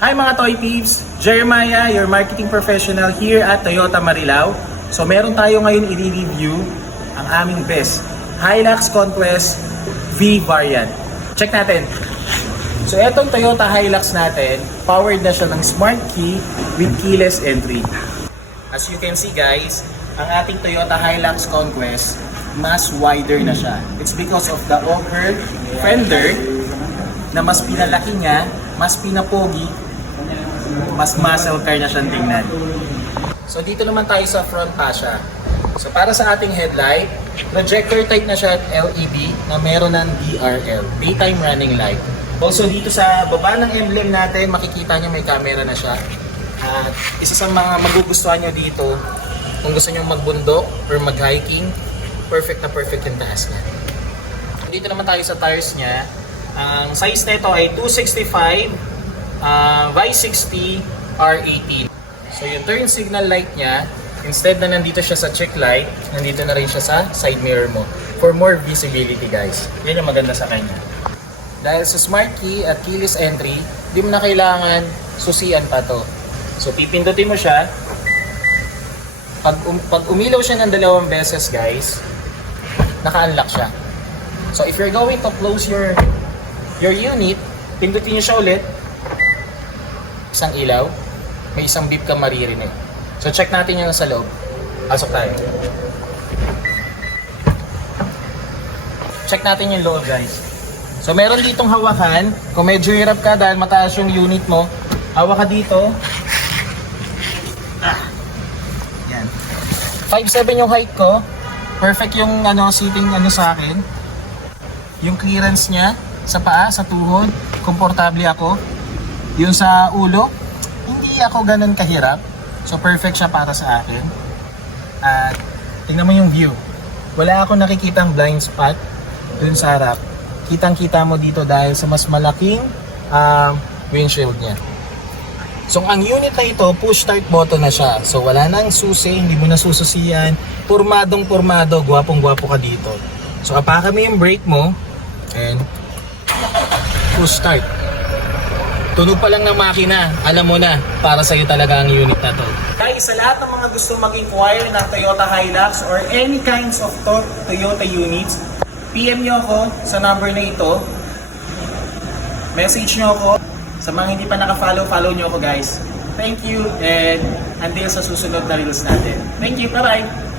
Hi mga Toy Thieves! Jeremiah, your marketing professional here at Toyota Marilao. So meron tayo ngayon i-review ang aming best Hilux Conquest V variant. Check natin. So etong Toyota Hilux natin, powered na siya ng smart key with keyless entry. As you can see guys, ang ating Toyota Hilux Conquest mas wider na siya. It's because of the overhead fender na mas pinalaki niya, mas pinapogi, mas muscle car na siyang tingnan. So dito naman tayo sa front fascia. So para sa ating headlight, projector type na siya at LED na meron ng DRL, daytime running light. Also dito sa baba ng emblem natin, makikita nyo may camera na siya. At isa sa mga magugustuhan nyo dito, kung gusto nyo magbundok or mag-hiking, perfect na perfect yung taas niya. Dito naman tayo sa tires niya. Ang size nito ay 265 Y60 R18. So yung turn signal light niya, instead na nandito siya sa check light, nandito na rin siya sa side mirror mo for more visibility guys. Yan yung maganda sa kanya. Dahil sa smart key at keyless entry, di mo na kailangan susian pa to. So pipindutin mo siya. Pag umilaw siya ng 2 beses guys, naka-unlock siya. So if you're going to close your unit, pindutin niyo siya ulit. Isang ilaw, may isang beep kang maririnig. So check natin yung nasa loob. Pasok tayo. Check natin yung loob guys. So meron ditong hawakan. Kung medyo hirap ka dahil mataas yung unit mo, hawak ka dito. Yan. 5'7" yung height ko. Perfect yung seating sa akin. Yung clearance niya sa paa, sa tuhod, komportable ako. Yung sa ulo, hindi ako ganun kahirap. So perfect siya para sa akin. At tingnan mo yung view. Wala akong nakikitang blind spot dun sa harap. Kitang-kita mo dito dahil sa mas malaking windshield niya. So ang unit na ito, push start button na siya. So wala nang susi, hindi mo na sususiyan. Pormadong-pormado, gwapong-gwapo ka dito. So apakan mo yung brake mo and push start. Tunog pa lang ng makina, alam mo na, para sa'yo talaga ang unit na to. Guys, sa lahat ng mga gusto mag-inquire ng Toyota Hilux or any kinds of Toyota units, PM nyo ako sa number na ito. Message nyo ako. Sa mga hindi pa naka-follow, follow nyo ako guys. Thank you and until sa susunod na reels natin. Thank you, bye-bye!